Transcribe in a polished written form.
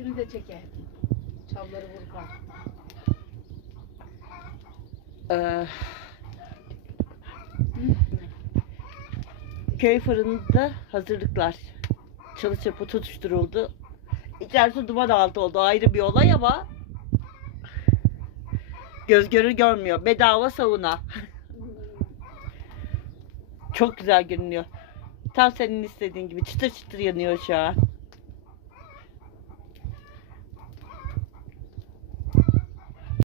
Görüntünü de çekerdim. Çavları vurgan. Köy fırınında hazırlıklar. Çalı çapı tutuşturuldu. İçerisi duman altı oldu. Ayrı bir olay ama göz görür görmüyor. Bedava sauna. Çok güzel görünüyor. Tam senin istediğin gibi çıtır çıtır yanıyor şu an.